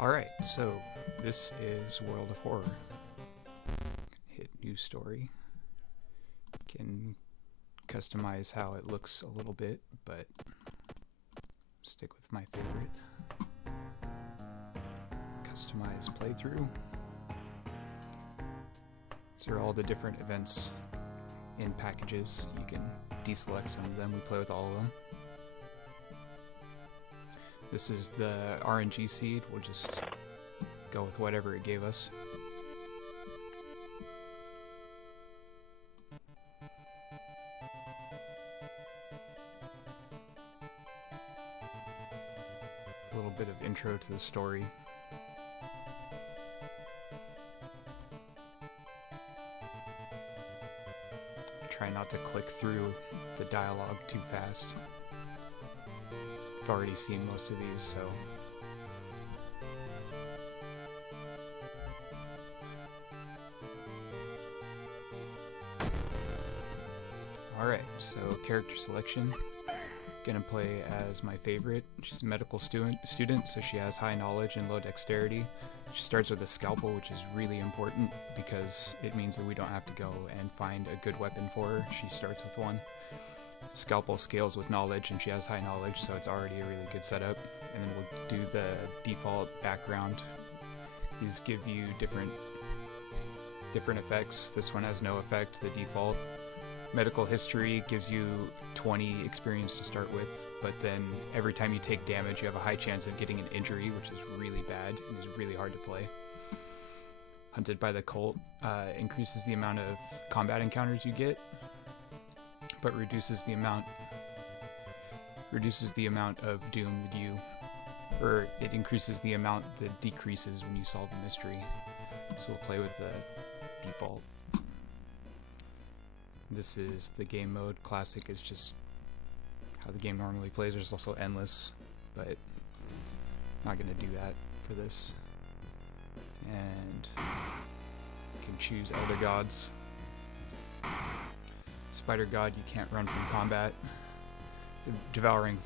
Alright, so this is World of Horror. Hit new story. Can customize how it looks a little bit, but stick with my favorite. Customize playthrough. These are all the different events in packages. You can deselect some of them. We play with all of them. This is the RNG seed. We'll just go with whatever it gave us. A little bit of intro to the story. Try not to click through the dialogue too fast. I've already seen most of these, so alright, so character selection. Gonna play as my favorite. She's a medical student, so she has high knowledge and low dexterity. She starts with a scalpel, which is really important because it means that we don't have to go and find a good weapon for her. She starts with one. Scalpel scales with knowledge, and she has high knowledge, so it's already a really good setup. And then we'll do the default background. These give you different effects. This one has no effect, the default. Medical history gives you 20 experience to start with, but then every time you take damage, you have a high chance of getting an injury, which is really bad and is really hard to play. Hunted by the Cult increases the amount of combat encounters you get, but reduces the amount of doom that you, or it increases the amount that decreases when you solve a mystery. So we'll play with the default. This is the game mode. Classic is just how the game normally plays. There's also endless, but I'm not going to do that for this. And you can choose Elder Gods. Spider God, you can't run from combat. The Devouring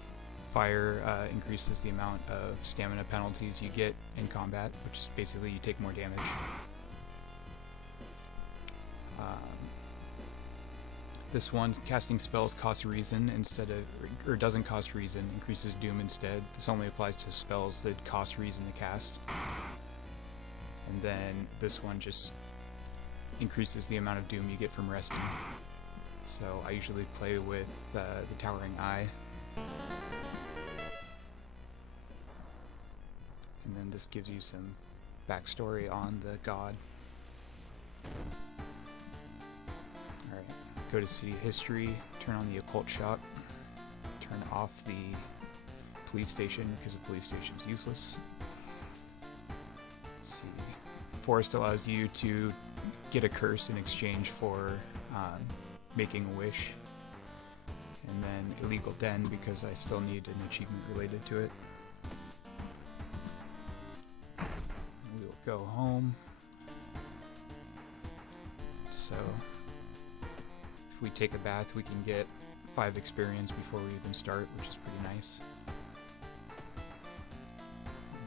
Fire increases the amount of stamina penalties you get in combat, which is basically you take more damage. This one's casting spells costs reason instead of, or doesn't cost reason, increases doom instead. This only applies to spells that cost reason to cast. And then this one just increases the amount of doom you get from resting. So I usually play with the Towering Eye. And then this gives you some backstory on the god. Alright, go to City History, turn on the Occult Shop, turn off the police station because the police station is useless. Let's see. Forest allows you to get a curse in exchange for making a wish. And then Illegal Den because I still need an achievement related to it. We will go home. So if we take a bath, we can get 5 experience before we even start, which is pretty nice.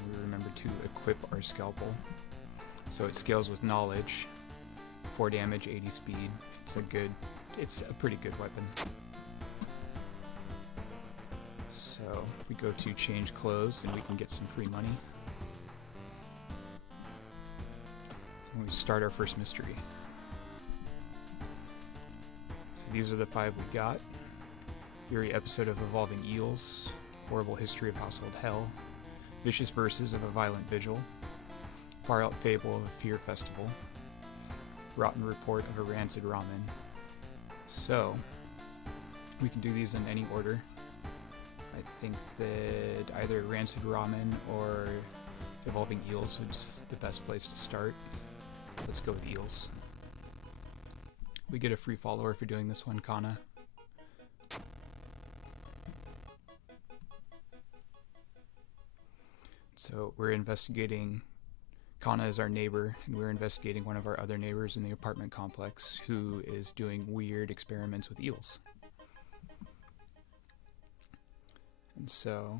We remember to equip our scalpel. So it scales with knowledge, 4 damage, 80 speed. It's a pretty good weapon. So if we go to change clothes, and we can get some free money. And we start our first mystery. So these are the 5 we got. Eerie episode of Evolving Eels, Horrible History of Household Hell, Vicious Verses of a Violent Vigil, Far Out Fable of a Fear Festival, Rotten Report of a Rancid Ramen. So we can do these in any order. I think that either Rancid Ramen or Evolving Eels is the best place to start. Let's go with Eels. We get a free follower for doing this one, Kana. So we're investigating. Kana is our neighbor, and we're investigating one of our other neighbors in the apartment complex who is doing weird experiments with eels. And so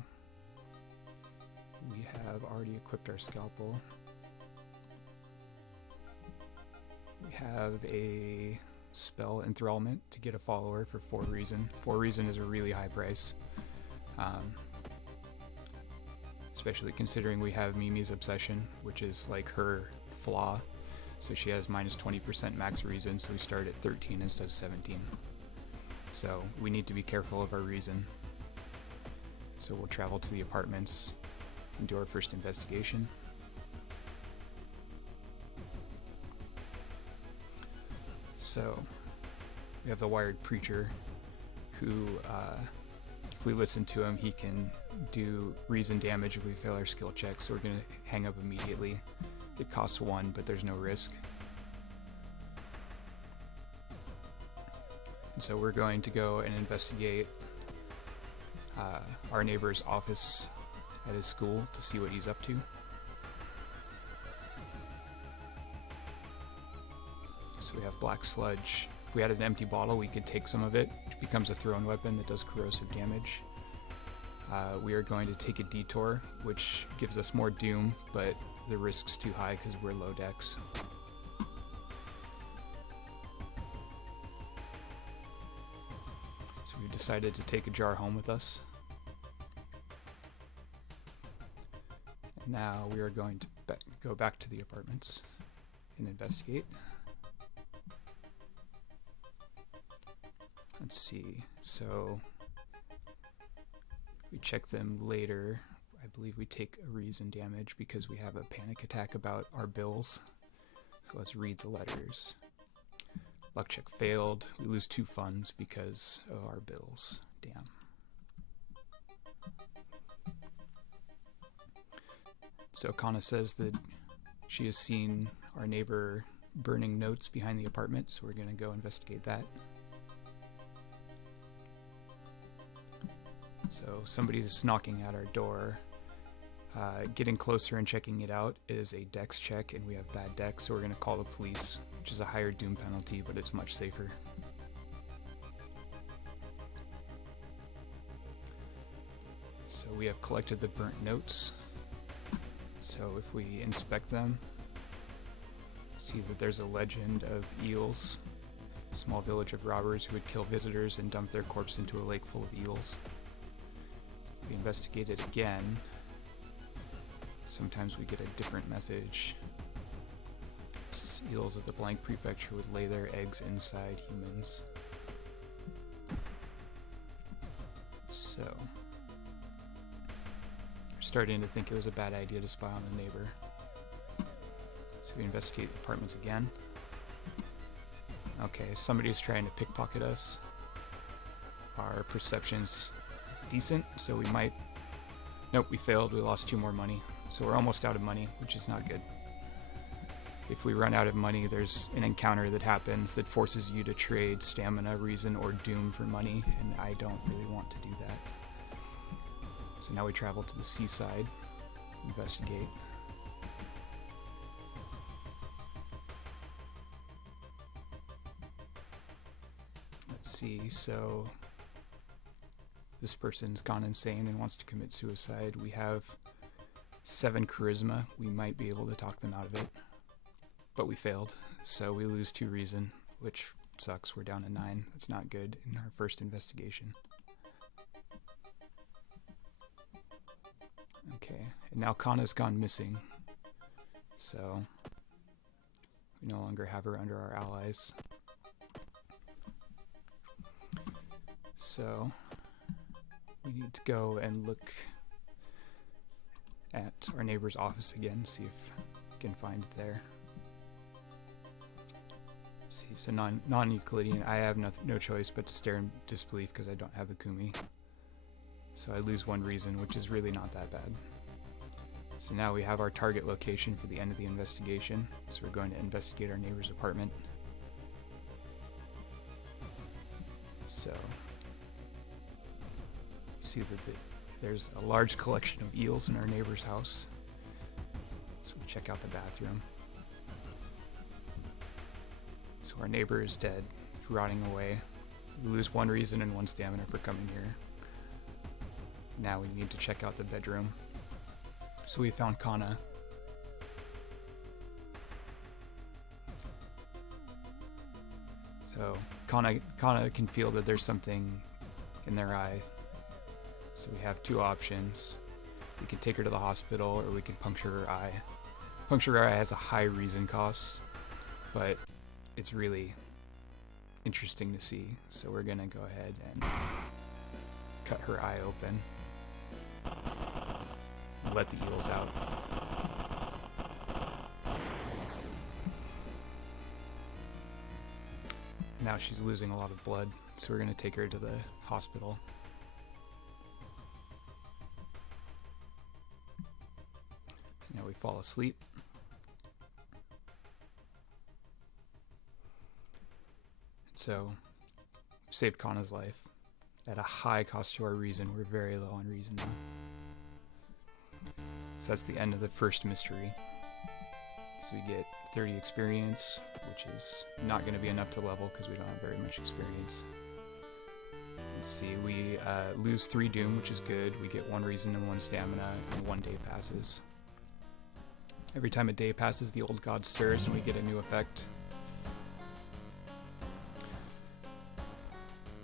we have have already equipped our scalpel. We have a spell enthrallment to get a follower for 4 reason. 4 reason is a really high price. Especially considering we have Mimi's obsession, which is like her flaw. So she has minus 20% max reason, so we start at 13 instead of 17. So we need to be careful of our reason. So we'll travel to the apartments and do our first investigation. So we have the wired preacher who, if we listen to him, he can do reason damage if we fail our skill check. So we're going to hang up immediately. It costs 1, but there's no risk. And so we're going to go and investigate our neighbor's office at his school to see what he's up to. So we have black sludge. If we had an empty bottle, we could take some of it. It becomes a thrown weapon that does corrosive damage. We are going to take a detour, which gives us more doom, but the risk's too high because we're low dex. So we've decided to take a jar home with us. And now we are going to go back to the apartments and investigate. Let's see, so we check them later. I believe we take a reason damage because we have a panic attack about our bills. So let's read the letters. Luck check failed. We lose 2 funds because of our bills. Damn. So Kana says that she has seen our neighbor burning notes behind the apartment, so we're going to go investigate that. So somebody's knocking at our door. Getting closer and checking it out is a dex check, and we have bad dex, so we're going to call the police, which is a higher doom penalty, but it's much safer. So we have collected the burnt notes. So if we inspect them, see that there's a legend of eels, a small village of robbers who would kill visitors and dump their corpse into a lake full of eels. We investigate it again. Sometimes we get a different message. Eels at the blank prefecture would lay their eggs inside humans. So, we're starting to think it was a bad idea to spy on the neighbor. So we investigate the apartments again. Okay, somebody's trying to pickpocket us. Our perception's decent, so we might... Nope, we failed. We lost 2 more money. So we're almost out of money, which is not good. If we run out of money, there's an encounter that happens that forces you to trade stamina, reason, or doom for money, and I don't really want to do that. So now we travel to the Seaside, investigate. Let's see, so this person's gone insane and wants to commit suicide. We have 7 charisma. We might be able to talk them out of it, but we failed, so we lose 2 reason, which sucks. We're down to 9. That's not good in our first investigation. Okay, and now Kana's gone missing, so we no longer have her under our allies. So we need to go and look at our neighbor's office again, see if we can find it there. Let's see, so non-Euclidean, I have no choice but to stare in disbelief because I don't have a Kumi. So I lose 1 reason, which is really not that bad. So now we have our target location for the end of the investigation. So we're going to investigate our neighbor's apartment. So see that there's a large collection of eels in our neighbor's house. So we check out the bathroom. So our neighbor is dead, rotting away. We lose 1 reason and 1 stamina for coming here. Now we need to check out the bedroom. So we found Kana. So Kana can feel that there's something in their eye. So we have two options. We can take her to the hospital, or we can puncture her eye. Puncture her eye has a high reason cost, but it's really interesting to see. So we're gonna go ahead and cut her eye open. Let the eels out. Now she's losing a lot of blood, so we're going to take her to the hospital. Now we fall asleep. So, we saved Kana's life at a high cost to our reason. We're very low on reason now. So that's the end of the first mystery. So we get 30 experience, which is not going to be enough to level because we don't have very much experience. Let's see, we lose 3 doom, which is good. We get 1 reason and 1 stamina, and 1 day passes. Every time a day passes, the old god stirs and we get a new effect.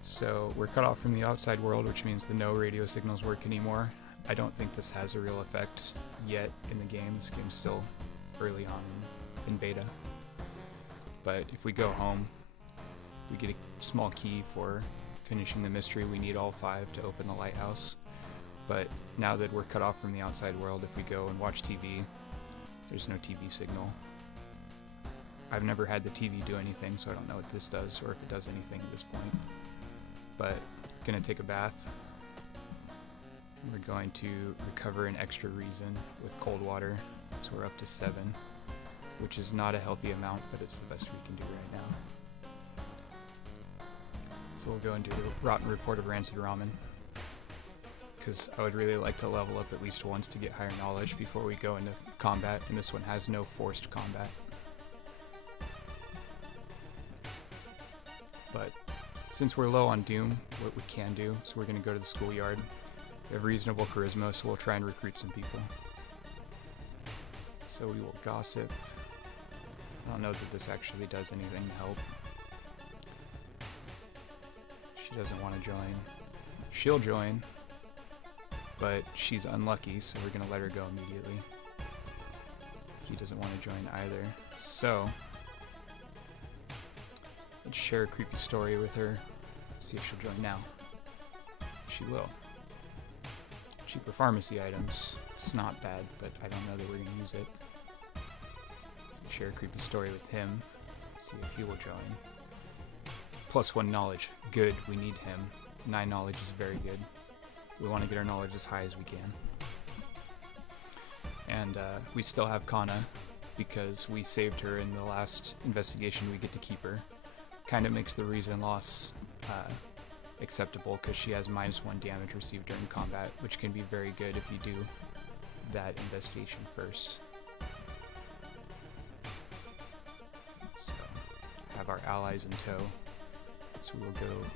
So we're cut off from the outside world, which means the no radio signals work anymore. I don't think this has a real effect yet in the game. This game's still early on in beta. But if we go home, we get a small key for finishing the mystery. We need all 5 to open the lighthouse. But now that we're cut off from the outside world, if we go and watch TV, there's no TV signal. I've never had the TV do anything, so I don't know what this does or if it does anything at this point. But gonna take a bath. We're going to recover an extra reason with cold water, so we're up to 7, which is not a healthy amount, but it's the best we can do right now. So we'll go and do the rotten report of rancid ramen, because I would really like to level up at least once to get higher knowledge before we go into combat, and this one has no forced combat. But since we're low on doom, what we can do, so we're going to go to the schoolyard. We have reasonable charisma, so we'll try and recruit some people. So we will gossip. I don't know that this actually does anything to help. She doesn't want to join. She'll join, but she's unlucky, so we're going to let her go immediately. He doesn't want to join either. So let's share a creepy story with her, see if she'll join now. She will. Cheaper pharmacy items. It's not bad, but I don't know that we're going to use it. Share a creepy story with him, see if he will join. +1 knowledge. Good, we need him. 9 knowledge is very good. We want to get our knowledge as high as we can. And we still have Kana, because we saved her in the last investigation. We get to keep her. Kind of makes the reason loss acceptable, because she has -1 damage received during combat, which can be very good if you do that investigation first. So, have our allies in tow. So we'll go.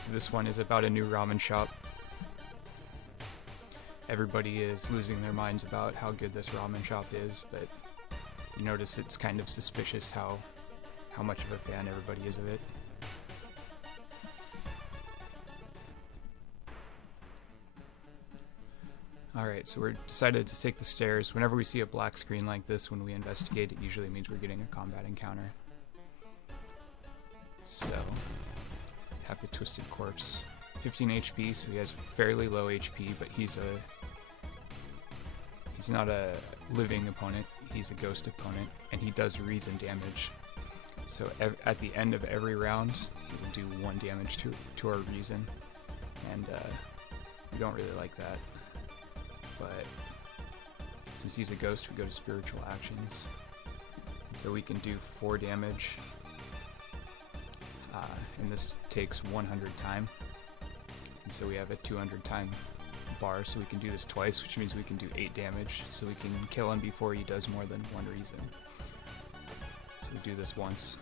So this one is about a new ramen shop. Everybody is losing their minds about how good this ramen shop is, but you notice it's kind of suspicious how much of a fan everybody is of it. Alright, so we're decided to take the stairs. Whenever we see a black screen like this when we investigate, it usually means we're getting a combat encounter. So, have the Twisted Corpse. 15 HP, so he has fairly low HP, but he's not a living opponent, he's a ghost opponent, and he does reason damage. So at the end of every round, he will do 1 damage to our reason, and we don't really like that. But since he's a ghost, we go to spiritual actions. So we can do 4 damage, and this takes 100 time. And so we have a 200 time bar, so we can do this twice, which means we can do 8 damage. So we can kill him before he does more than 1 reason. So we do this once.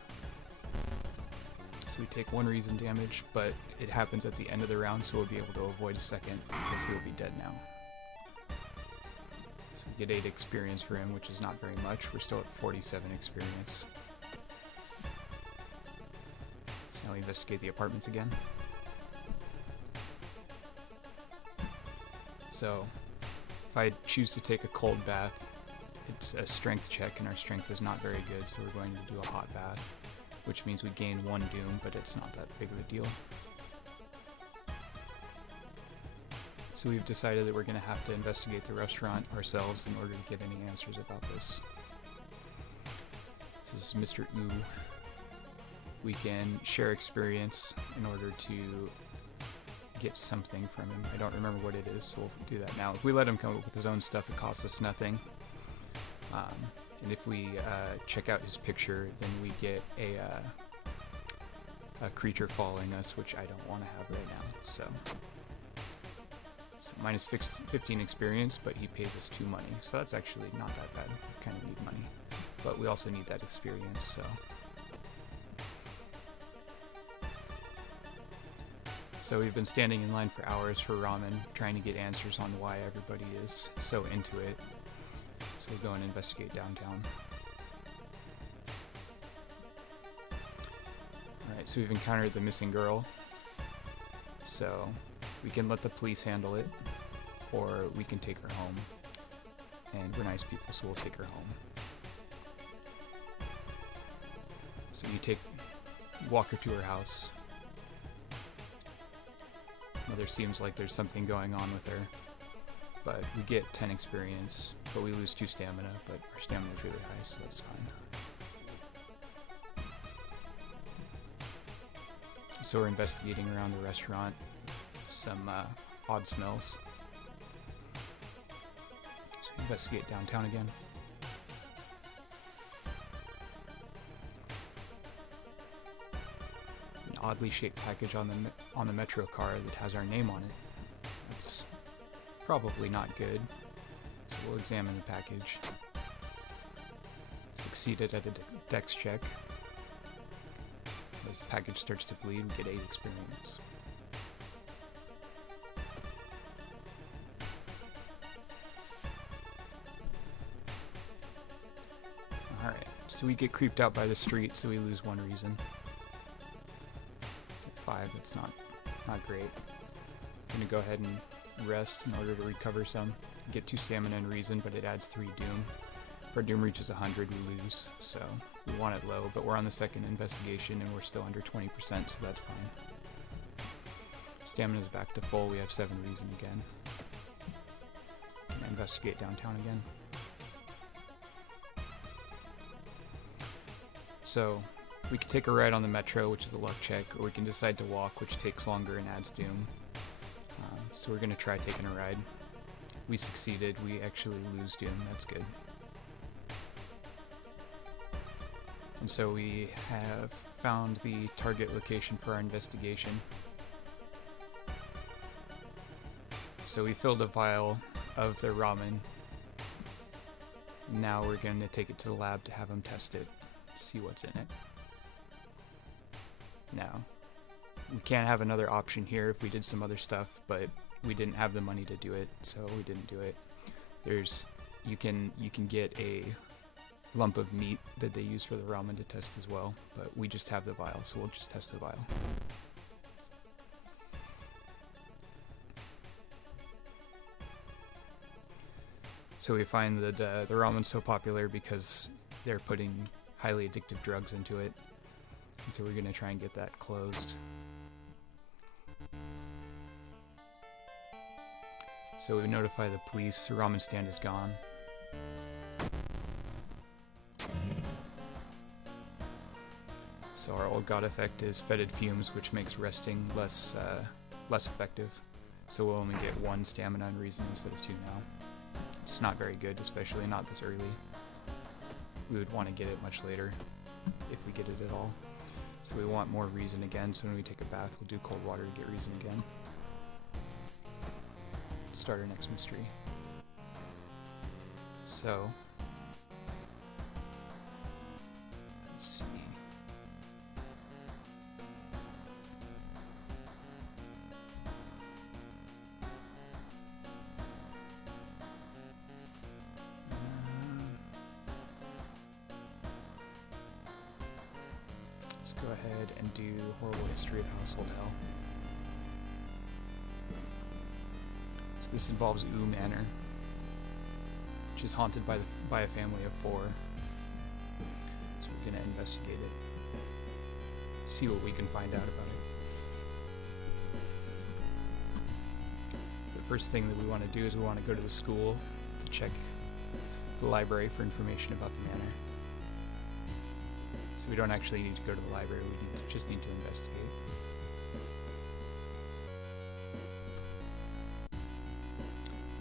So we take 1 reason damage, but it happens at the end of the round, so we'll be able to avoid a second, because he'll be dead now. get 8 experience for him, which is not very much. We're still at 47 experience. So now we investigate the apartments again. So if I choose to take a cold bath, it's a strength check, and our strength is not very good, so we're going to do a hot bath, which means we gain 1 doom, but it's not that big of a deal. So we've decided that we're going to have to investigate the restaurant ourselves in order to get any answers about this. This is Mr. Ooh. We can share experience in order to get something from him. I don't remember what it is, so we'll do that now. If we let him come up with his own stuff, it costs us nothing. And if we check out his picture, then we get a creature following us, which I don't want to have right now. So minus 15 experience, but he pays us 2 money, so that's actually not that bad. We kind of need money, but we also need that experience, so. So we've been standing in line for hours for ramen, trying to get answers on why everybody is so into it. So we'll go and investigate downtown. Alright, so we've encountered the missing girl. So we can let the police handle it, or we can take her home. And we're nice people, so we'll take her home. So you walk her to her house. Well, there seems like there's something going on with her. But we get 10 experience, but we lose 2 stamina, but our stamina is really high, so that's fine. So we're investigating around the restaurant. Some odd smells. So we investigate downtown again. An oddly shaped package on the metro car that has our name on it. That's probably not good. So we'll examine the package. Succeeded at a dex check. As the package starts to bleed, we get 8 experience. Alright, so we get creeped out by the street, so we lose 1 reason. At 5, it's not great. I'm gonna go ahead and rest in order to recover some. Get 2 stamina and reason, but it adds 3 doom. If our doom reaches 100, we lose, so we want it low, but we're on the 2nd investigation and we're still under 20%, so that's fine. Stamina's back to full, we have 7 reason again. And investigate downtown again. So we can take a ride on the metro, which is a luck check, or we can decide to walk, which takes longer and adds doom. So we're going to try taking a ride. We succeeded, we actually lose doom, that's good. And so we have found the target location for our investigation. So we filled a vial of the ramen. Now we're going to take it to the lab to have them test it, see what's in it. Now, we can't have another option here if we did some other stuff, but we didn't have the money to do it, so we didn't do it. You can get a lump of meat that they use for the ramen to test as well, but we just have the vial, so we'll just test the vial. So we find that the ramen's so popular because they're putting highly addictive drugs into it, and so we're going to try and get that closed. So we notify the police, the ramen stand is gone. So our old god effect is fetid fumes, which makes resting less effective. So we'll only get 1 stamina and reason instead of 2 now. It's not very good, especially not this early. We would want to get it much later, if we get it at all. So we want more reason again, so when we take a bath, we'll do cold water to get reason again. Start our next mystery. So, let's see. Let's go ahead and do Horrible History of Household Hell. So this involves Ooh Manor, which is haunted by a family of 4. So we're going to investigate it, see what we can find out about it. So the first thing that we want to do is we want to go to the school to check the library for information about the manor. So we don't actually need to go to the library, we just need to investigate.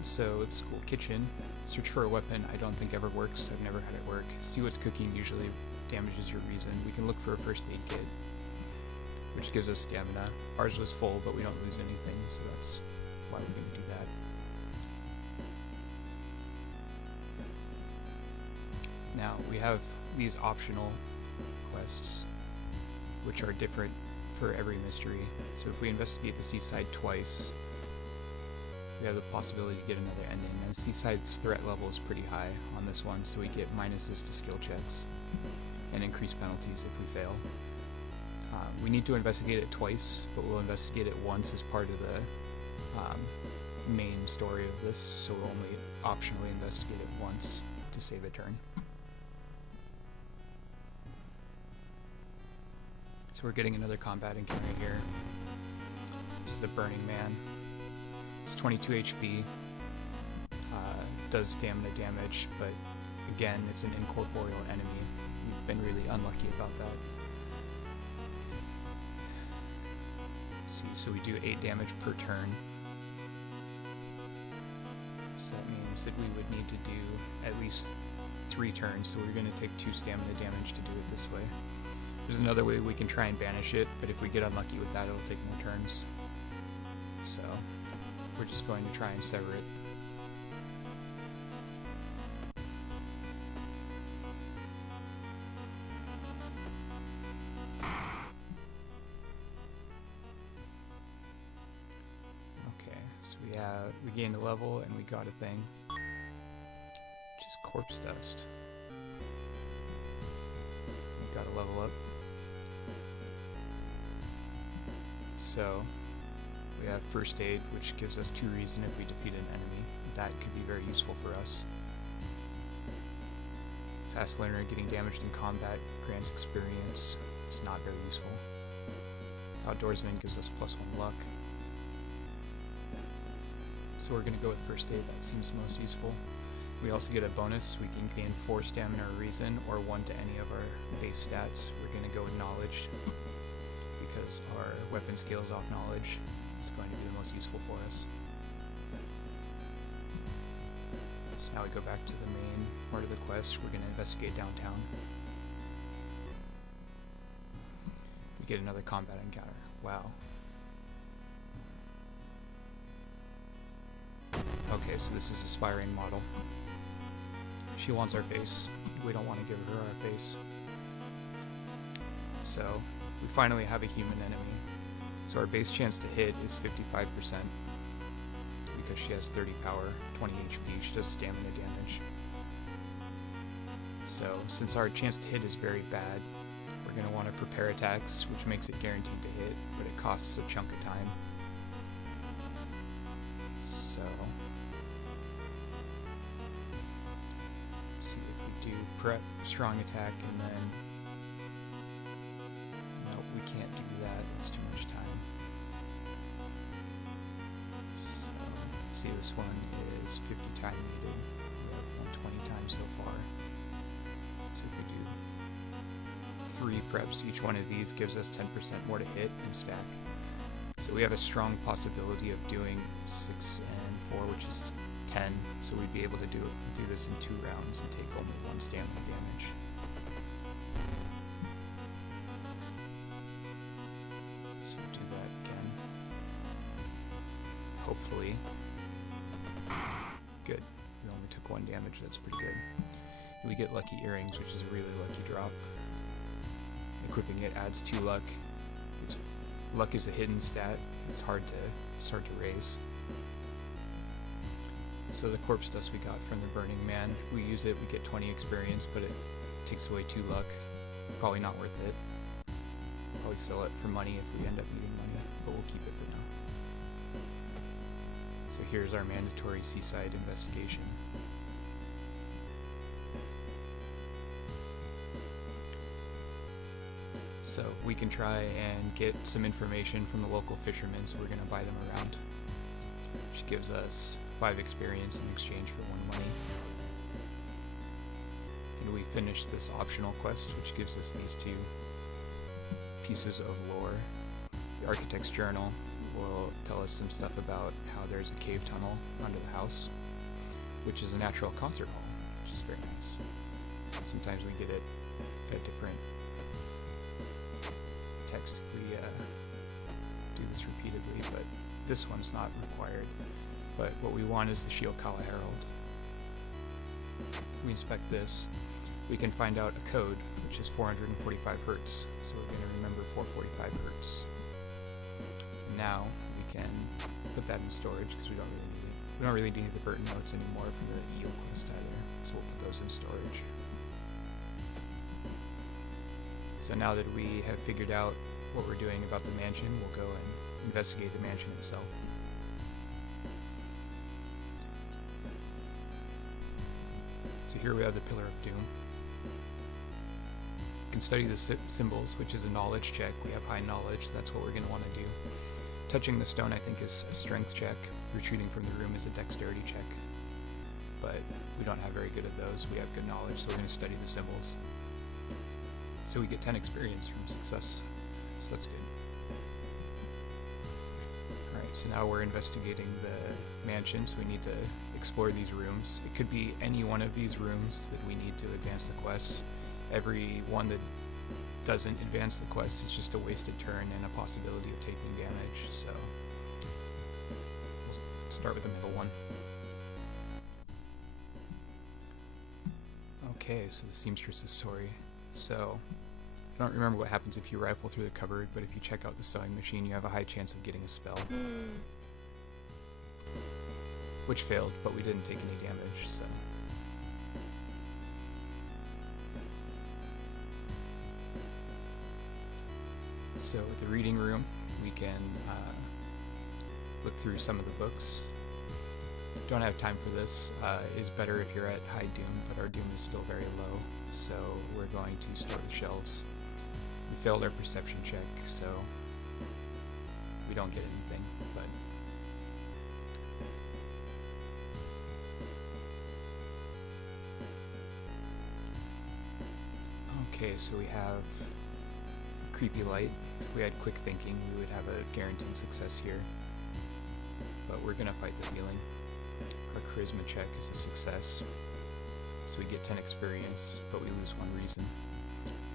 So, the school kitchen, search for a weapon I don't think ever works, I've never had it work. See what's cooking usually damages your reason. We can look for a first aid kit, which gives us stamina. Ours was full, but we don't lose anything, so that's why we're going to do that. Now, we have these optional quests, which are different for every mystery. So if we investigate the Seaside twice, we have the possibility to get another ending. And Seaside's threat level is pretty high on this one, so we get minuses to skill checks and increased penalties if we fail. We need to investigate it twice, but we'll investigate it once as part of the main story of this, so we'll only optionally investigate it once to save a turn. So we're getting another combat encounter here. This is the Burning Man. It's 22 HP, does stamina damage, but again, it's an incorporeal enemy. We've been really unlucky about that. See, so we do 8 damage per turn. So that means that we would need to do at least 3 turns, so we're going to take 2 stamina damage to do it this way. There's another way we can try and banish it, but if we get unlucky with that, it'll take more turns. So we're just going to try and sever it. Okay, so we gained a level and we got a thing, which is corpse dust. We got a level up. So we have first aid, which gives us 2 reason if we defeat an enemy. That could be very useful for us. Fast learner, getting damaged in combat grants experience. It's not very useful. Outdoorsman gives us +1 luck. So we're going to go with first aid, that seems most useful. We also get a bonus. We can gain 4 stamina or reason, or 1 to any of our base stats. We're going to go with knowledge, because our weapon scales off knowledge. It's going to be the most useful for us. So now we go back to the main part of the quest. We're going to investigate downtown. We get another combat encounter. Wow. Okay, so this is a Aspiring model. She wants our face. We don't want to give her our face. So we finally have a human enemy. So our base chance to hit is 55%, because she has 30 power, 20 HP, she does stamina damage. So since our chance to hit is very bad, we're going to want to prepare attacks, which makes it guaranteed to hit, but it costs a chunk of time. So see if we do prep, strong attack, and then nope, we can't do that, it's too much time. So let's see, this one is 50 time needed. We have 120 times so far. So if we do 3 preps, each one of these gives us 10% more to hit and stack. So we have a strong possibility of doing 6 and 4, which is 10. So we'd be able to do this in 2 rounds and take only 1 stamina damage. So we'll do that again. Hopefully. Good. We only took 1 damage, that's pretty good. We get lucky earrings, which is a really lucky drop. Equipping it adds 2 luck. Luck is a hidden stat. It's hard to start to raise. So the corpse dust we got from the Burning Man, if we use it, we get 20 experience, but it takes away 2 luck. Probably not worth it. Probably sell it for money if we end up needing money, but we'll keep it for now. So here's our mandatory Seaside investigation. So we can try and get some information from the local fishermen, so we're going to buy them around, which gives us 5 experience in exchange for 1 money. And we finish this optional quest, which gives us these 2 pieces of lore. The Architect's Journal will tell us some stuff about how there's a cave tunnel under the house, which is a natural concert hall, which is very nice. Sometimes we get it at different text if we do this repeatedly, but this one's not required. But what we want is the Shiokala Herald. We inspect this, we can find out a code, which is 445 hertz, so we're going to remember 445 hertz. And now we can put that in storage because we don't really need the Burton notes anymore from the eel quest either, so we'll put those in storage. So now that we have figured out what we're doing about the mansion, we'll go and investigate the mansion itself. So here we have the Pillar of Doom. We can study the symbols, which is a knowledge check. We have high knowledge, so that's what we're going to want to do. Touching the stone, I think, is a strength check. Retreating from the room is a dexterity check. But we don't have very good at those. We have good knowledge, so we're going to study the symbols. So we get 10 experience from success, so that's good. Alright, so now we're investigating the mansion, so we need to explore these rooms. It could be any one of these rooms that we need to advance the quest. Every one that doesn't advance the quest is just a wasted turn and a possibility of taking damage, so we'll start with the middle one. Okay, so the seamstress's story. So, I don't remember what happens if you rifle through the cupboard, but if you check out the sewing machine, you have a high chance of getting a spell. Which failed, but we didn't take any damage, so. So, with the reading room, we can look through some of the books. Don't have time for this. It's better if you're at high doom, but our doom is still very low, so we're going to store the shelves. We failed our perception check, so we don't get anything, but okay, so we have creepy light. If we had quick thinking, we would have a guaranteed success here, but we're gonna fight the feeling. Our charisma check is a success, so we get 10 experience, but we lose 1 reason.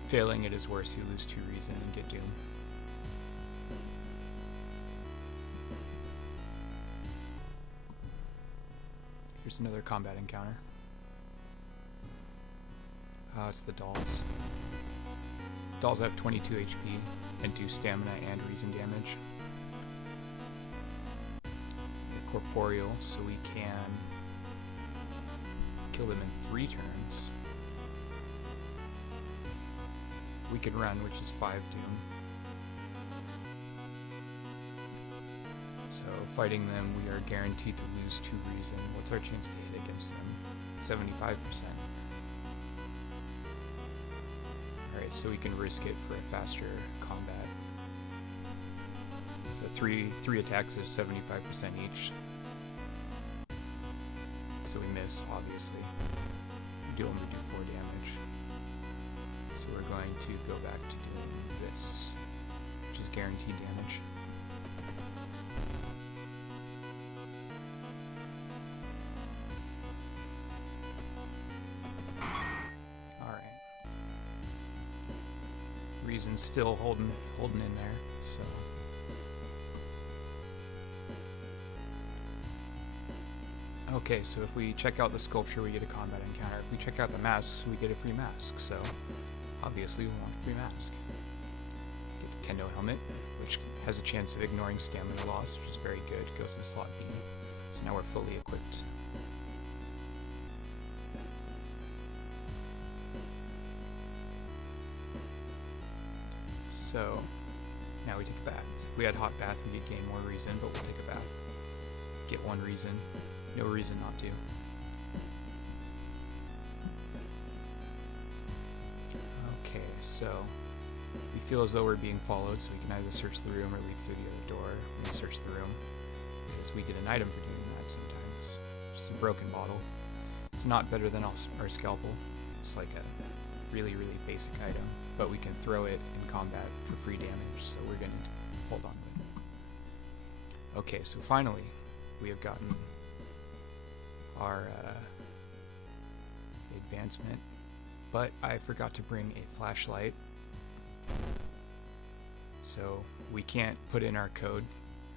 Failing it is worse, you lose 2 reason and get doom. Here's another combat encounter. It's the dolls. Dolls have 22 HP and do stamina and reason damage. They're corporeal, so we can kill them in 3 turns. We can run, which is 5 doom. So fighting them, we are guaranteed to lose 2 reason. What's our chance to hit against them? 75%. Alright, so we can risk it for a faster combat. So 3 attacks is 75% each. So we miss, obviously. We do only do 4 damage. So we're going to go back to doing this, which is guaranteed damage. Alright. Reason's still holding in there, so. Okay, so if we check out the sculpture, we get a combat encounter. If we check out the masks, we get a free mask, so obviously we want a free mask. Get the kendo helmet, which has a chance of ignoring stamina loss, which is very good. It goes in slot B. So now we're fully equipped. So So now we take a bath. If we had hot bath, we could gain more reason, but we'll take a bath. Get 1 reason. No reason not to. Okay, so we feel as though we're being followed, so we can either search the room or leave through the other door. We search the room because we get an item for doing that sometimes. Just a broken bottle. It's not better than our scalpel. It's like a really, really basic item, but we can throw it in combat for free damage, so we're going to hold on to it. Okay, so finally, we have gotten our advancement, but I forgot to bring a flashlight, so we can't put in our code.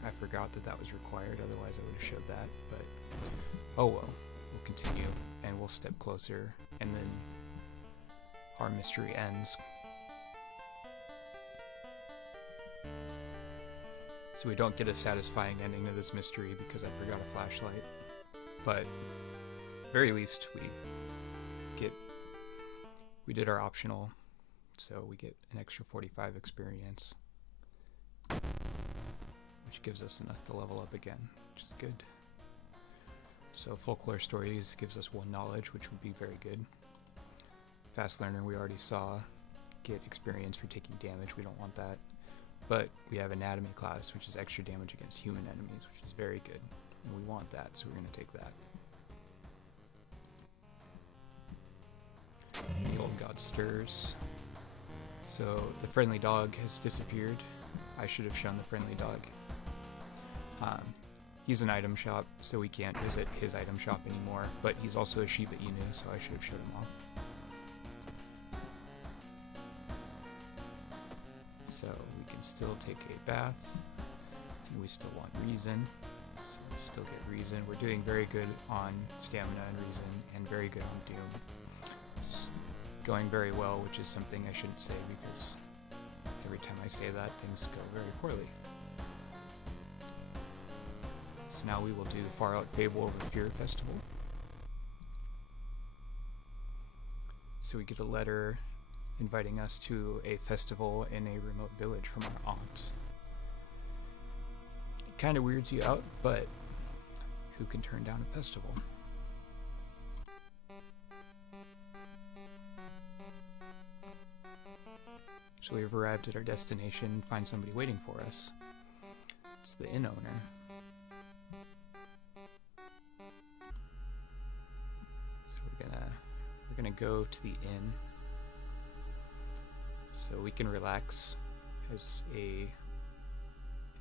I forgot that that was required, otherwise I would have showed that, but oh well. We'll continue, and we'll step closer, and then our mystery ends. So we don't get a satisfying ending to this mystery because I forgot a flashlight. But at very least we did our optional, so we get an extra 45 experience, which gives us enough to level up again, which is good. So folklore stories gives us 1 knowledge, which would be very good. Fast learner we already saw. Get experience for taking damage, we don't want that. But we have anatomy class, which is extra damage against human enemies, which is very good. And we want that, so we're going to take that. The old god stirs. So the friendly dog has disappeared. I should have shown the friendly dog. He's an item shop, so we can't visit his item shop anymore, but he's also a Shiba Inu, so I should have showed him off. So we can still take a bath, and we still want reason, so we still get reason. We're doing very good on stamina and reason, and very good on Doom. It's going very well, which is something I shouldn't say, because every time I say that, things go very poorly. So now we will do Far Out Fable over Fear Festival. So we get a letter inviting us to a festival in a remote village from our aunt. It kind of weirds you out, but who can turn down a festival? So we've arrived at our destination and find somebody waiting for us. It's the inn owner. So we're gonna go to the inn so we can relax. As a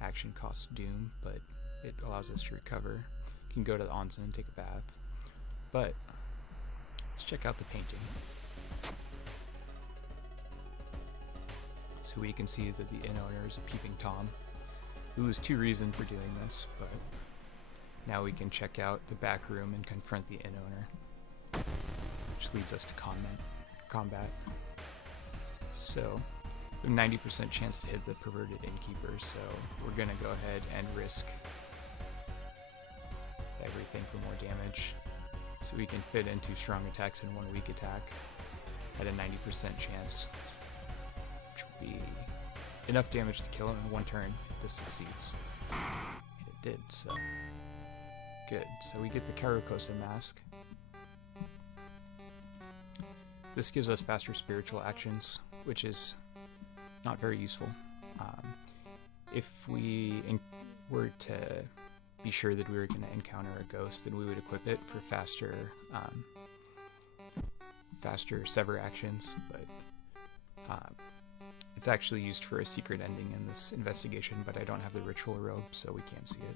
action costs Doom, but it allows us to recover. You can go to the onsen and take a bath. But let's check out the painting. So we can see that the inn owner is a peeping Tom. We lose 2 reason for doing this, but now we can check out the back room and confront the inn owner, which leads us to combat. So we have a 90% chance to hit the perverted innkeeper, so we're gonna go ahead and risk everything for more damage. So we can fit into strong attacks and 1 weak attack at a 90% chance, which will be enough damage to kill him in 1 turn if this succeeds. And it did, so good. So we get the Karukosa mask. This gives us faster spiritual actions, which is not very useful. If we were to be sure that we were going to encounter a ghost, then we would equip it for faster sever actions, but it's actually used for a secret ending in this investigation, but I don't have the ritual robe, so we can't see it.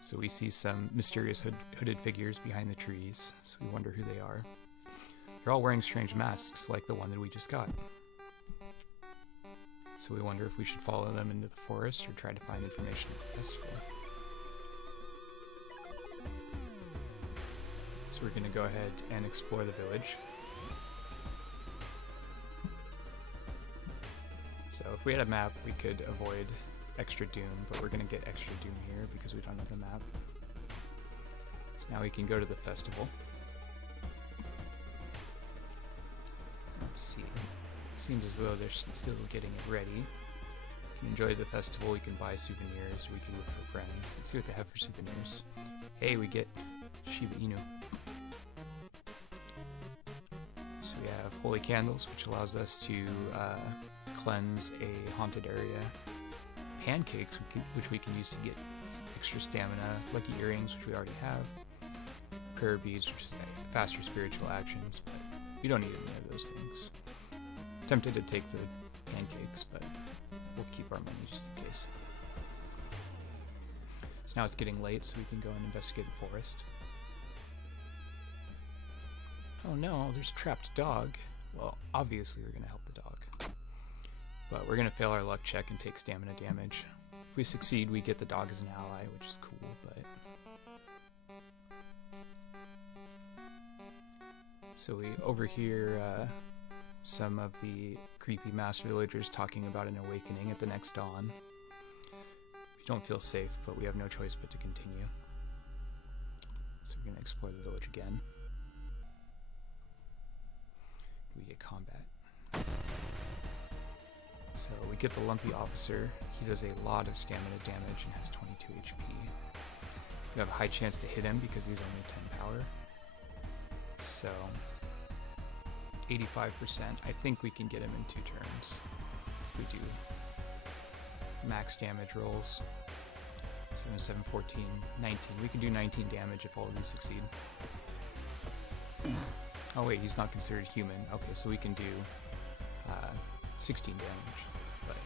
So we see some mysterious hooded figures behind the trees, so we wonder who they are. They're all wearing strange masks, like the one that we just got. So we wonder if we should follow them into the forest or try to find information at the festival. So we're going to go ahead and explore the village. So if we had a map, we could avoid extra Doom, but we're going to get extra Doom here because we don't have the map. So now we can go to the festival. Let's see. Seems as though they're still getting it ready. We can enjoy the festival, we can buy souvenirs, we can look for friends. Let's see what they have for souvenirs. Hey, we get Shiba Inu. So we have holy candles, which allows us to cleanse a haunted area. Pancakes, which we can use to get extra stamina. Lucky earrings, which we already have. Prayer beads, which is faster spiritual actions, but we don't need any of those things. Tempted to take the pancakes, but we'll keep our money just in case. So now it's getting late, so we can go and investigate the forest. Oh no, there's a trapped dog. Well, obviously we're going to help the dog. But we're going to fail our luck check and take stamina damage. If we succeed, we get the dog as an ally, which is cool, but... So we overhear some of the creepy masked villagers talking about an awakening at the next dawn. We don't feel safe, but we have no choice but to continue. So we're going to explore the village again. We get combat. So we get the lumpy officer. He does a lot of stamina damage and has 22 HP. We have a high chance to hit him because he's only 10 power. So 85%. I think we can get him in 2 turns. If we do max damage rolls. 7, 7, 14, 19. We can do 19 damage if all of these succeed. Oh wait, he's not considered human. Okay, so we can do 16 damage, but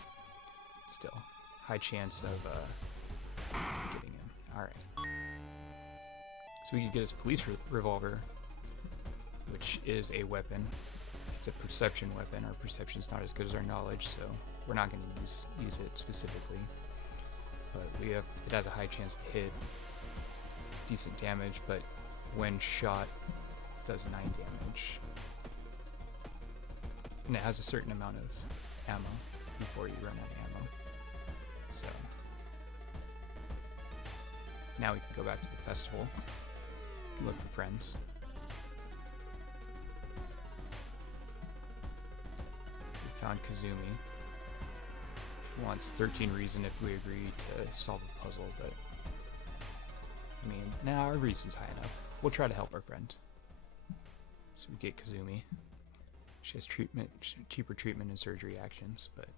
still, high chance of getting him. Alright. So we can get his police revolver, which is a weapon. It's a perception weapon. Our perception's not as good as our knowledge, so we're not going to use it specifically. But it has a high chance to hit, decent damage, but when shot, does 9 damage. And it has a certain amount of ammo before you run out of ammo. So now we can go back to the festival, look for friends. We found Kazumi. Wants 13 reason if we agree to solve a puzzle, but I mean, nah, our reason's high enough. We'll try to help our friend. So we get Kazumi. She has cheaper treatment and surgery actions, but...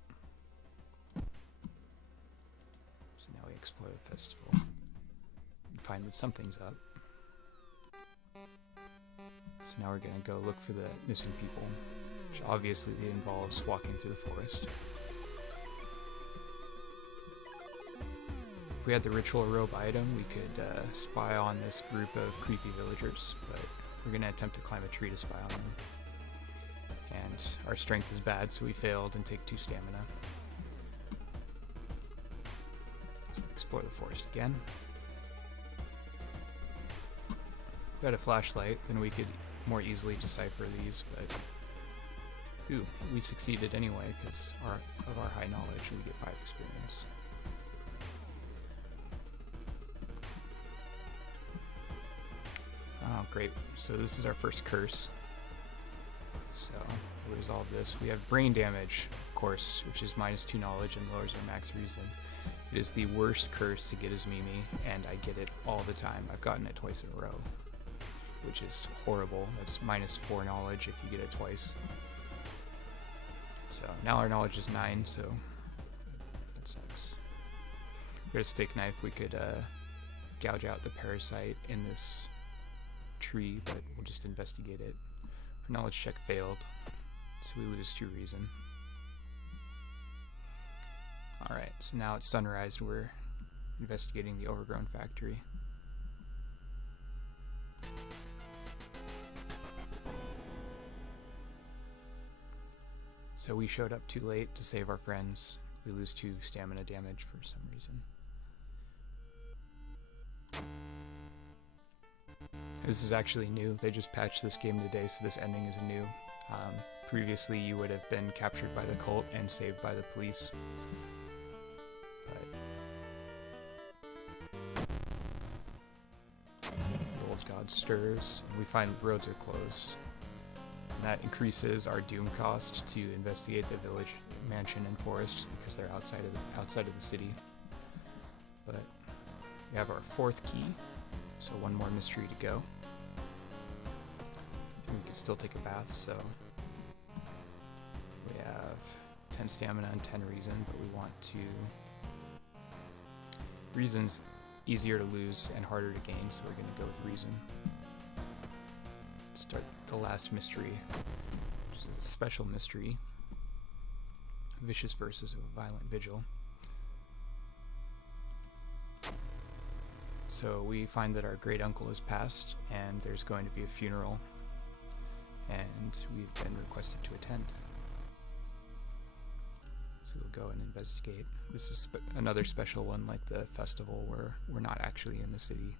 So now we explore the festival and find that something's up. So now we're gonna go look for the missing people, which obviously involves walking through the forest. If we had the ritual robe item, we could spy on this group of creepy villagers, but we're going to attempt to climb a tree to spy on them. And our strength is bad, so we failed and take 2 stamina. Explore the forest again. If we had a flashlight, then we could more easily decipher these, but... Ooh, we succeeded anyway, because of our high knowledge, we get 5 experience. Oh, great. So this is our first curse. So, we'll resolve this. We have brain damage, of course, which is minus 2 knowledge and lowers our max reason. It is the worst curse to get as Mimi, and I get it all the time. I've gotten it twice in a row, which is horrible. That's minus 4 knowledge if you get it twice. So, now our knowledge is 9, so that sucks. We got a steak knife. We could gouge out the parasite in this tree, but we'll just investigate it. Our knowledge check failed, so we lose 2 reason. Alright, so now it's sunrise. We're investigating the overgrown factory. So we showed up too late to save our friends. We lose 2 stamina damage for some reason. This is actually new. They just patched this game today, so this ending is new. Previously, you would have been captured by the cult and saved by the police. But the old god stirs, and we find roads are closed. And that increases our doom cost to investigate the village, mansion, and forest because they're outside of the city. But we have our 4th key, so 1 more mystery to go. And we can still take a bath, so we have 10 stamina and 10 reason, but we want to... Reason's easier to lose and harder to gain, so we're going to go with reason. Start the last mystery, which is a special mystery. Vicious verses of a violent vigil. So we find that our great uncle has passed, and there's going to be a funeral, and we've been requested to attend. So we'll go and investigate. This is another special one, like the festival, where we're not actually in the city.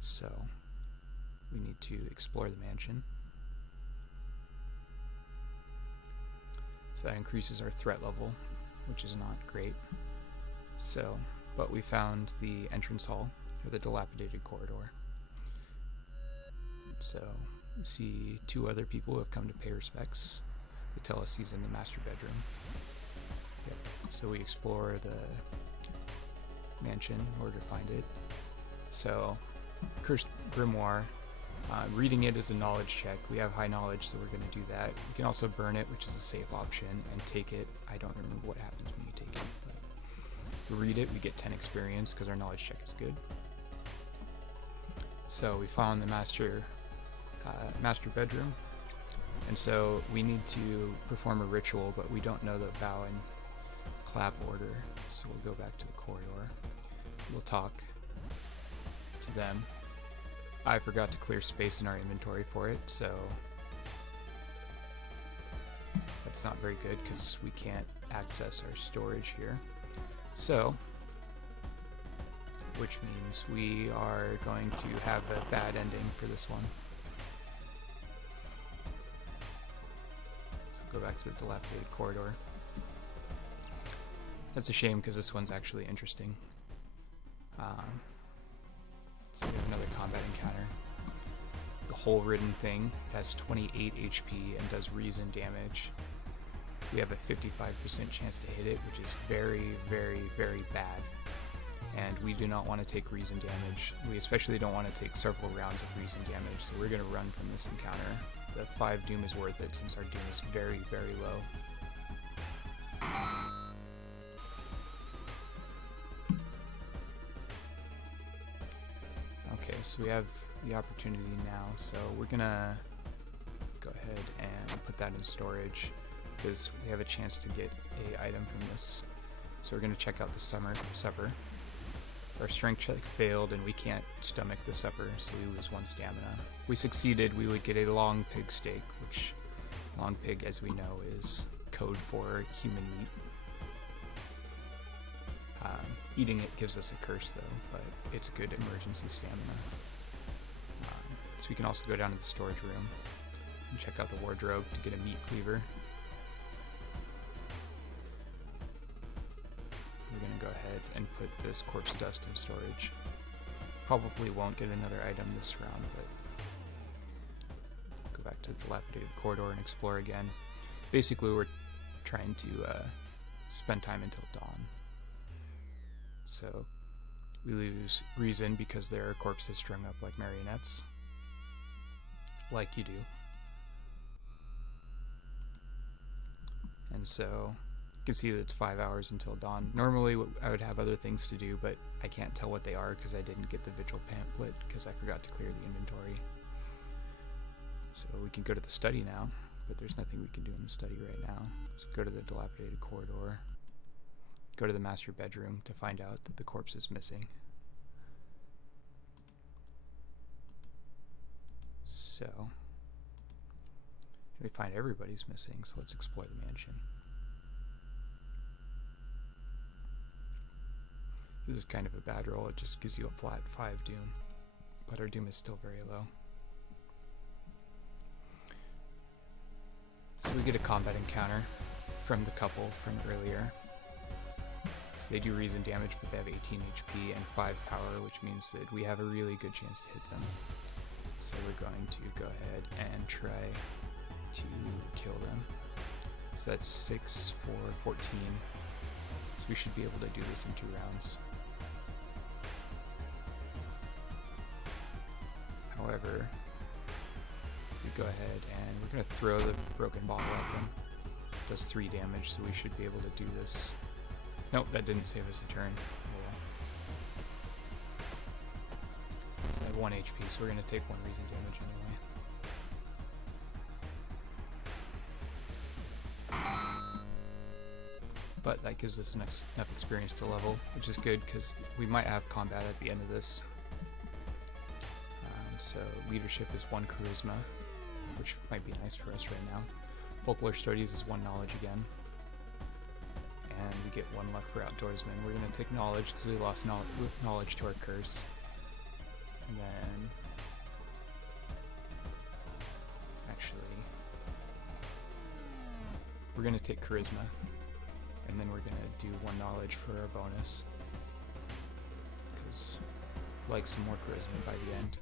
So we need to explore the mansion. So that increases our threat level, which is not great. So, but we found the entrance hall, or the dilapidated corridor. So, you see 2 other people who have come to pay respects. They tell us he's in the master bedroom. Yep. So we explore the mansion in order to find it. So, Cursed Grimoire. Reading it is a knowledge check. We have high knowledge, so we're going to do that. You can also burn it, which is a safe option, and take it. I don't remember what happens when you take it, but if we read it, we get 10 experience because our knowledge check is good. So we found the master bedroom, and so we need to perform a ritual, but we don't know the bow and clap order, so we'll go back to the corridor. We'll talk to them. I forgot to clear space in our inventory for it, so that's not very good because we can't access our storage here. So, which means we are going to have a bad ending for this one. So go back to the dilapidated corridor. That's a shame because this one's actually interesting. So we have another combat encounter. The hole ridden thing has 28 HP and does reason damage. We have a 55% chance to hit it, which is very, very, very bad. And we do not want to take reason damage. We especially don't want to take several rounds of reason damage, so we're going to run from this encounter. The 5 doom is worth it since our doom is very, very low. Okay, so we have the opportunity now, so we're gonna go ahead and put that in storage because we have a chance to get a item from this. So we're gonna check out the supper. Our strength check failed and we can't stomach the supper, so we lose 1 stamina. If we succeeded, we would get a long pig steak, which long pig, as we know, is code for human meat. Eating it gives us a curse though, but it's good emergency stamina. So we can also go down to the storage room and check out the wardrobe to get a meat cleaver. We're going to go ahead and put this corpse dust in storage. Probably won't get another item this round, but go back to the dilapidated corridor and explore again. Basically, we're trying to spend time until dawn. So we lose reason because there are corpses strung up like marionettes, like you do. And so you can see that it's 5 hours until dawn. Normally I would have other things to do, but I can't tell what they are because I didn't get the vigil pamphlet because I forgot to clear the inventory. So we can go to the study now, but there's nothing we can do in the study right now. So go to the dilapidated corridor. Go to the master bedroom to find out that the corpse is missing. So, we find everybody's missing, so let's explore the mansion. This is kind of a bad roll, it just gives you a flat 5 doom, but our doom is still very low. So we get a combat encounter from the couple from earlier. So they do reason damage, but they have 18 HP and 5 power, which means that we have a really good chance to hit them. So we're going to go ahead and try to kill them. So that's 6 for 14. So we should be able to do this in 2 rounds. However, we go ahead and we're going to throw the broken bottle at them. It does 3 damage, so we should be able to do this. Nope, that didn't save us a turn. Oh well. So I have 1 HP, so we're going to take 1 reason damage anyway. But that gives us enough experience to level, which is good because we might have combat at the end of this. So leadership is 1 charisma, which might be nice for us right now. Folklore studies is 1 knowledge again. And we get 1 luck for outdoorsman. We're going to take knowledge because we lost knowledge to our curse. And then... actually... we're going to take charisma. And then we're going to do 1 knowledge for our bonus. Because I'd like some more charisma by the end.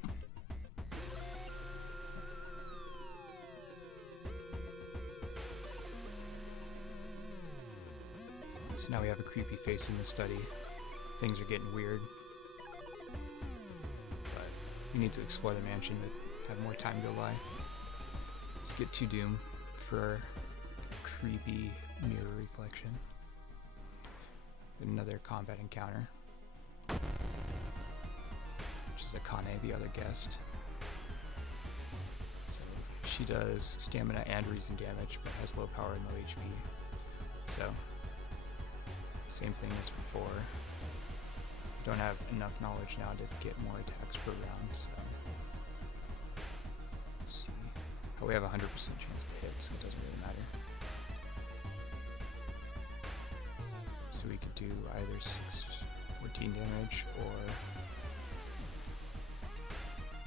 So now we have a creepy face in the study. Things are getting weird. But we need to explore the mansion to have more time go by. Let's get 2 doom for creepy mirror reflection. Another combat encounter. Which is Akane, the other guest. So she does stamina and reason damage, but has low power and low HP. So same thing as before. Don't have enough knowledge now to get more attacks per round, so let's see. Oh, we have a 100% chance to hit, so it doesn't really matter. So we could do either 14 damage or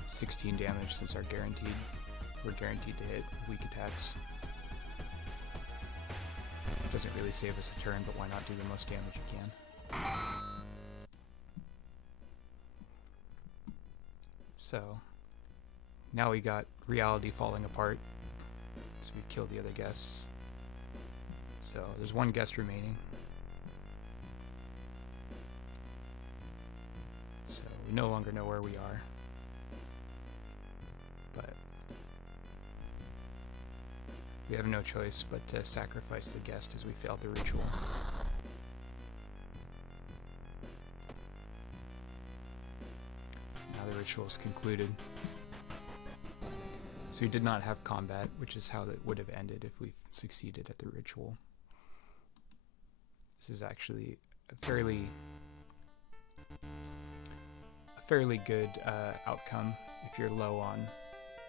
16 damage since we're guaranteed to hit weak attacks. Doesn't really save us a turn, but why not do the most damage you can? So now we got reality falling apart. So we've killed the other guests. So there's 1 guest remaining. So we no longer know where we are. But we have no choice but to sacrifice the guest as we failed the ritual. Now the ritual is concluded. So we did not have combat, which is how it would have ended if we succeeded at the ritual. This is actually a fairly good outcome if you're low on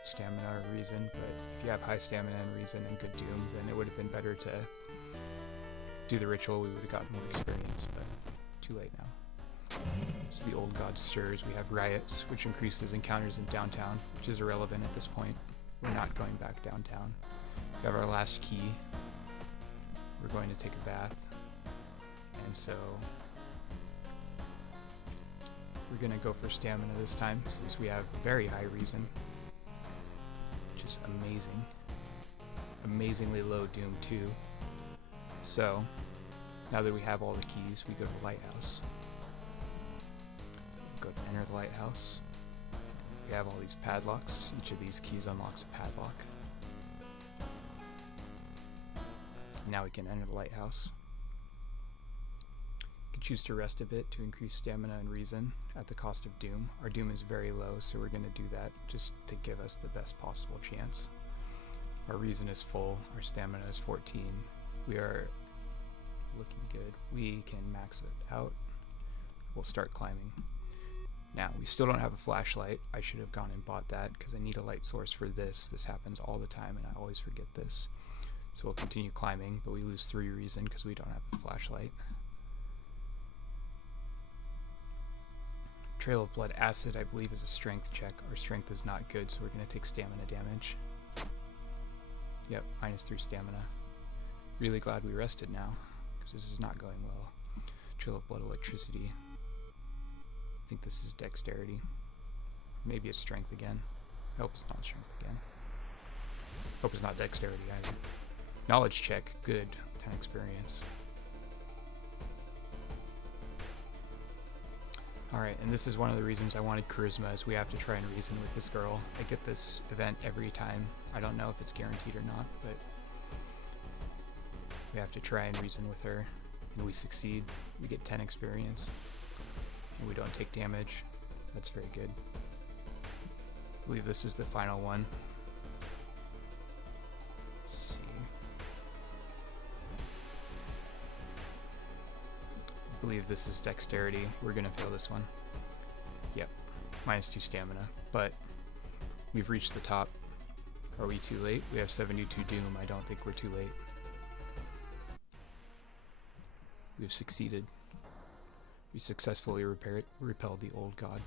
stamina or reason, but if you have high stamina and reason and good doom, then it would have been better to do the ritual. We would have gotten more experience, but too late now. So the old god stirs. We have riots, which increases encounters in downtown, which is irrelevant at this point. We're not going back downtown. We have our last key. We're going to take a bath, and so we're going to go for stamina this time since we have very high reason. Just amazing. Amazingly low doom too. So now that we have all the keys, we go to the lighthouse. Go to enter the lighthouse. We have all these padlocks. Each of these keys unlocks a padlock. Now we can enter the lighthouse. You can choose to rest a bit to increase stamina and reason at the cost of doom. Our doom is very low, so we're going to do that just to give us the best possible chance. Our reason is full. Our stamina is 14. We are looking good. We can max it out. We'll start climbing. Now, we still don't have a flashlight. I should have gone and bought that because I need a light source for this. This happens all the time and I always forget this. So we'll continue climbing, but we lose 3 reason because we don't have a flashlight. Trail of Blood Acid, I believe, is a strength check. Our strength is not good, so we're going to take stamina damage. Yep, -3 stamina. Really glad we rested now, because this is not going well. Trail of Blood Electricity. I think this is dexterity. Maybe it's strength again. I hope it's not strength again. Hope it's not dexterity either. Knowledge check, good. 10 experience. Alright, and this is one of the reasons I wanted charisma, is we have to try and reason with this girl. I get this event every time. I don't know if it's guaranteed or not, but we have to try and reason with her, and we succeed. We get 10 experience, and we don't take damage. That's very good. I believe this is the final one. Let's see. I believe this is dexterity. We're gonna fail this one. Yep, -2 stamina, but we've reached the top. Are we too late? We have 72 doom. I don't think we're too late. We've succeeded. We successfully repelled the old god.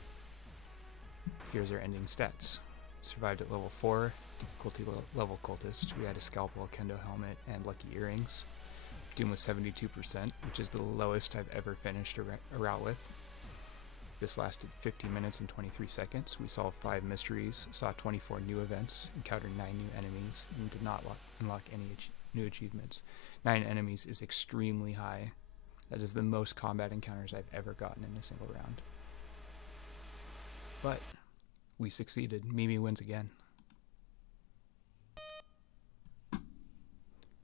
Here's our ending stats. Survived at level 4, difficulty level cultist. We had a scalpel, a kendo helmet, and lucky earrings. Doom was 72%, which is the lowest I've ever finished a route with. This lasted 50 minutes and 23 seconds. We solved 5 mysteries, saw 24 new events, encountered 9 new enemies, and did not unlock any new achievements. 9 enemies is extremely high. That is the most combat encounters I've ever gotten in a single round. But we succeeded. Mimi wins again.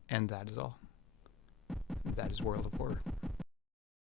And that is all. That is World of Horror.